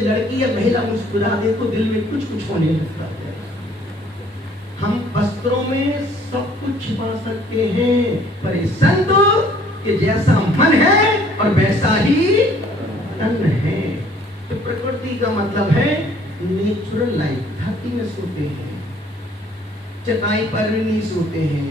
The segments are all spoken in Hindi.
लड़की या महिला मुस्कुरा दे तो दिल में कुछ कुछ होने लगता है। हम वस्त्रों में सब कुछ छिपा सकते हैं, पर संत कि जैसा मन है और वैसा ही तन है। तो प्रकृति का मतलब है नेचुरल लाइफ। धरती में सोते हैं, चटाई पर नहीं सोते हैं,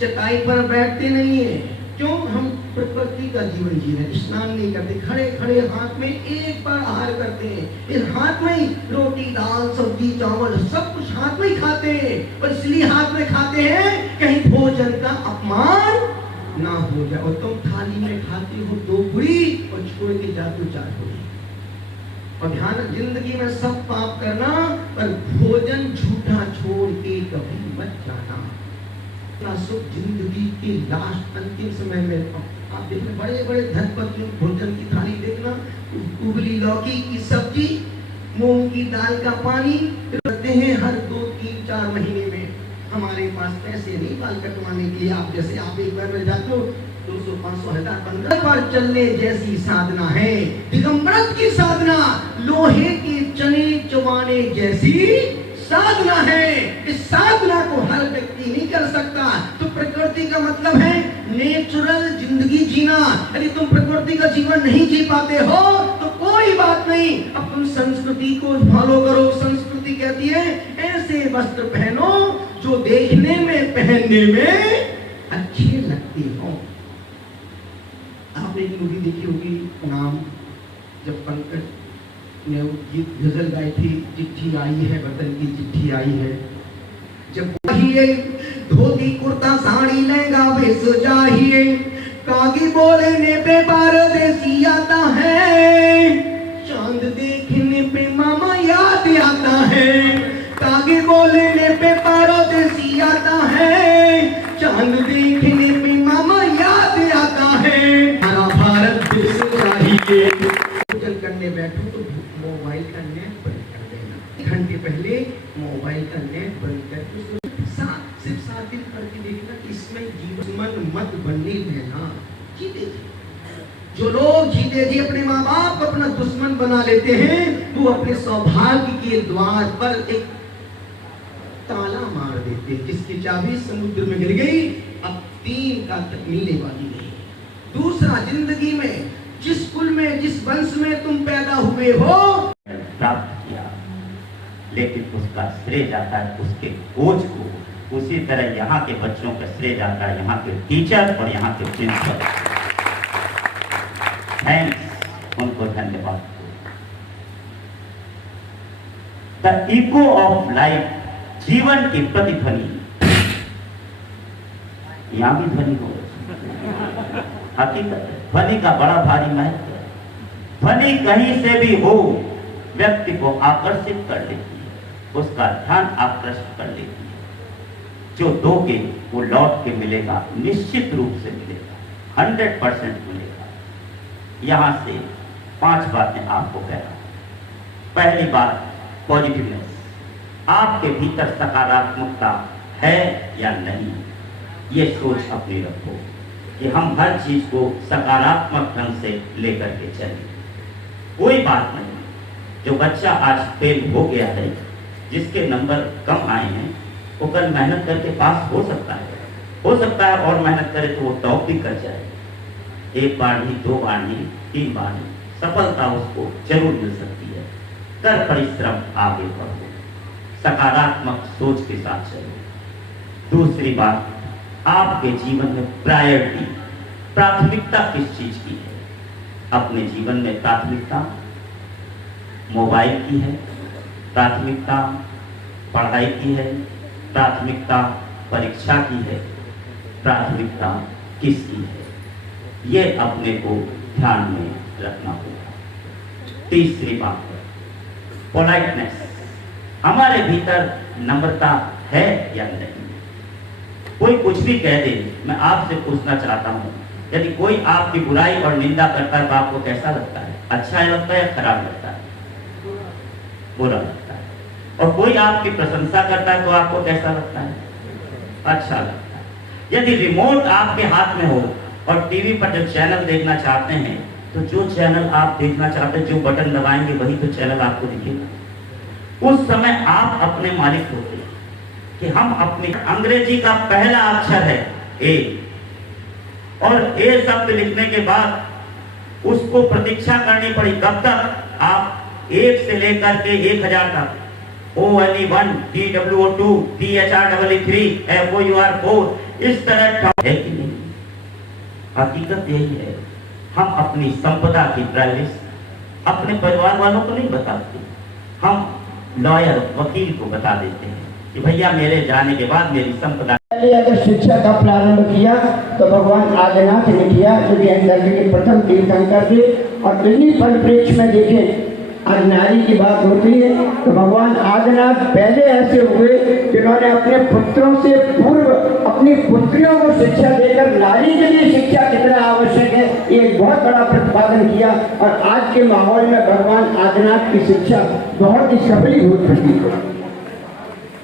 चटाई पर बैठते नहीं है। क्यों? हम प्रकृति का जीवन जी रहे, स्नान नहीं करते, खड़े खड़े हाथ में एक बार आहार करते हैं, इस हाथ में ही रोटी दाल सब्जी चावल सब कुछ हाथ में ही खाते हैं। और इसलिए हाथ में खाते हैं कहीं भोजन का अपमान ना हो जाए। और तुम थाली में खाते हो 2 पूरी और छोड़ के जाते हो 4 पूरी। और ध्यान, जिंदगी में सब पाप करना, पर भोजन झूठा छोड़ के कभी मत जाना। सुख जिंदगी के लास्ट अंतिम समय में आप देखना, बड़े बड़े धनपतियों भोजन की थाली देखना, उबली लौकी की सब्जी, मूंग की दाल का पानी करते हैं हर 2, 3, 4 महीने में। हमारे पास पैसे नहीं बाल कटवाने के लिए। आप जैसे आप एक बार मिल जाते हो 200, 500, 1000, 15 बार चलने जैसी साधना है दिगंबरत की साधना, लोहे के चने चबाने जैसी साधना है। इस साधना को हर व्यक्ति नहीं कर सकता। तो प्रकृति का मतलब है नेचुरल जिंदगी जीना। यदि तुम प्रकृति का जीवन नहीं जी पाते हो तो कोई बात नहीं, अब तुम संस्कृति को फॉलो करो। संस्कृति कहती है ऐसे वस्त्र पहनो जो देखने में पहनने में अच्छे लगते हो। आपने एक मूवी देखी होगी, नाम, जब पंकज ने गीत गजल गाई थी, चिट्ठी आई है वतन की चिट्ठी आई है। जब चाहिए धोती कुर्ता साड़ी लहंगा वेश चाहिए, कागी बोलने पे परदेसी आता है, चांद देखने पे मामा याद आता है। कागी बोलने पे परदेसी आता है, चांद देखने पे मामा याद आता है। हमारा भारत देश चाहिए। भोजन करने बैठो तो मोबाइल का नेट बंद कर देना। घंटे पहले मोबाइल का नेट बंद करके सिर्फ 7 दिन करके देखना कि इसमें जीवन मत बनने देना। जीते जी जो लोग जीते जी अपने माँ बाप को अपना दुश्मन बना लेते हैं, वो अपने सौभाग्य के द्वार पर एक ताला मार देते हैं, जिसकी चाबी समुद्र में गिर गई, अब 3 का तक मिलने वाली नहीं। दूसरा, जिंदगी में जिस कुल में जिस वंश में तुम पैदा हुए हो प्राप्त किया, लेकिन उसका श्रेय जाता है उसके कोच को। उसी तरह यहाँ के बच्चों का श्रेय जाता है यहाँ के टीचर और यहाँ के प्रिंसिपल। थैंक्स, उनको धन्यवाद। द इको ऑफ लाइफ, जीवन की प्रतिध्वनि, यहां भी ध्वनि हो, हकीकत ध्वनि का बड़ा भारी महत्व है। ध्वनि कहीं से भी हो व्यक्ति को आकर्षित कर लेती है, उसका ध्यान आकर्षित कर लेती है। जो दोगे वो लौट के मिलेगा, निश्चित रूप से मिलेगा, 100% मिलेगा। यहां से 5 बातें आपको कह रहा हूं। पहली बात, पॉजिटिवनेस। आपके भीतर सकारात्मकता है या नहीं, ये सोच अपनी रखो कि हम हर चीज को सकारात्मक ढंग से लेकर के चलें। कोई बात नहीं, जो बच्चा आज फेल हो गया है, जिसके नंबर कम आए हैं, वो कल मेहनत करके पास हो सकता है और मेहनत करे तो वो टॉप भी कर जाए। 1 बार नहीं, 2 बार नहीं, 3 बार नहीं, सफलता उसको जरूर मिल सकती है। कर परिश्रम, आगे बढ़ो, सकारात्मक सोच के साथ चलो। दूसरी बात, आपके जीवन में प्रायोरिटी, प्राथमिकता किस चीज की है? अपने जीवन में प्राथमिकता मोबाइल की है, प्राथमिकता पढ़ाई की है, प्राथमिकता परीक्षा की है, प्राथमिकता किसकी है? ये अपने को ध्यान में रखना होगा। तीसरी बात, पोलाइटनेस। हमारे भीतर नम्रता है या नहीं? कोई कुछ भी कह दे, मैं आपसे पूछना चाहता हूँ, यदि कोई आपकी बुराई और निंदा करता है तो आपको कैसा लगता है? अच्छा लगता है या खराब लगता है? बुरा लगता है। और कोई आपकी प्रशंसा करता है तो आपको कैसा लगता है? अच्छा लगता है। यदि रिमोट आपके हाथ में हो और टीवी पर जब चैनल देखना चाहते हैं, तो जो चैनल आप देखना चाहते हैं, जो बटन दबाएंगे वही तो चैनल आपको दिखेगा। उस समय आप अपने मालिक होते हैं कि हम अपनी, अंग्रेजी का पहला अक्षर है ए, और ए शब्द लिखने के बाद उसको प्रतीक्षा करनी पड़ी कब तक? आप 1 से लेकर के 1000 तक, OLE1, TWO2, THREE3, FOUR4, इस तरह है कि नहीं? हकीकत यही है। हम अपनी संपदा की प्राइवेसी अपने परिवार वालों को नहीं बताते, हम लॉयर, वकील को बता देते हैं कि भैया मेरे जाने के बाद मेरी संपदा। अगर शिक्षा का प्रारंभ किया तो भगवान आदिनाथ ने किया, जो कि धर्म के प्रथम तीर्थंकर थे। और इन्हीं परिप्रेक्ष्य में देखें, आज नारी की बात होती है तो भगवान आदिनाथ पहले ऐसे हुए जिन्होंने अपने पुत्रों से पूर्व अपनी पुत्रियों को शिक्षा देकर नारी के लिए शिक्षा कितना आवश्यक है ये एक बहुत बड़ा प्रतिपादन किया। और आज के माहौल में भगवान आदिनाथ की शिक्षा बहुत ही सफलीभूत प्रतीत हो।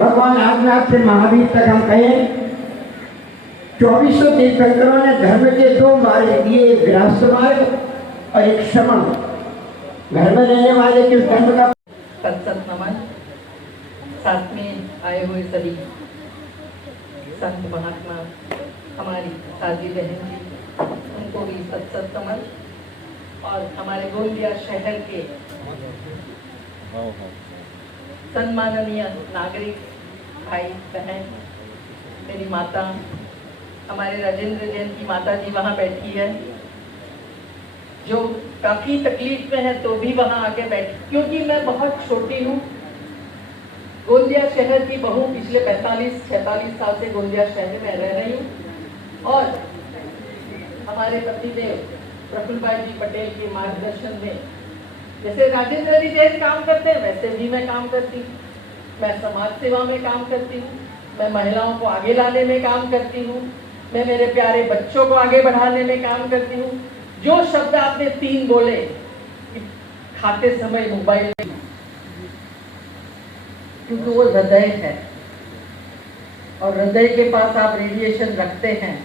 भगवान आदिनाथ से महावीर तक हम कहें, 2400 तीर्थंकरों ने धर्म के 2 मार्ग दिए, एक गृहस्थ मार्ग और एक श्रमण। घर में रहने वाले के धर्म का सत्संग नमन। साथ में आए हुए सभी संत महात्मा, हमारी साजी बहन जी, उनको भी सत्संग नमन। और हमारे गोंदिया शहर के सम्माननीय नागरिक भाई बहन, मेरी माता, हमारे राजेंद्र जैन की माता जी वहाँ बैठी है, जो काफ़ी तकलीफ में है तो भी वहाँ आके बैठी, क्योंकि मैं बहुत छोटी हूँ। गोंदिया शहर की बहू, पिछले 45-46 साल से गोंदिया शहर में रह रही हूँ। और हमारे पतिदेव प्रफुल्ल भाई जी पटेल के मार्गदर्शन में जैसे राजेंद्र जी जैन काम करते हैं वैसे भी मैं काम करती हूँ। मैं समाज सेवा में काम करती हूँ, मैं महिलाओं को आगे लाने में काम करती हूँ, मैं मेरे प्यारे बच्चों को आगे बढ़ाने में काम करती हूँ। जो शब्द आपने 3 बोले कि खाते समय मोबाइल, क्योंकि वो हृदय है और हृदय के पास आप रेडिएशन रखते हैं,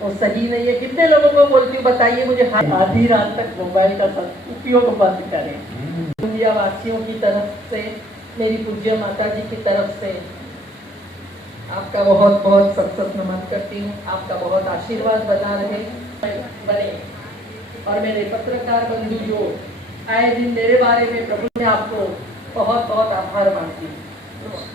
वो सही नहीं है। कितने लोगों को बोलती हूँ, बताइए मुझे, आधी रात तक मोबाइल का उपयोग बंद करें। दुनिया वासियों की तरफ से, मेरी पूज्य माता जी की तरफ से आपका बहुत बहुत सत्संग नमन करती हूँ। आपका बहुत आशीर्वाद बना रहे बने। और मेरे पत्रकार बंधु जो आए दिन मेरे बारे में प्रभु ने आपको बहुत बहुत आभार मानती हूँ।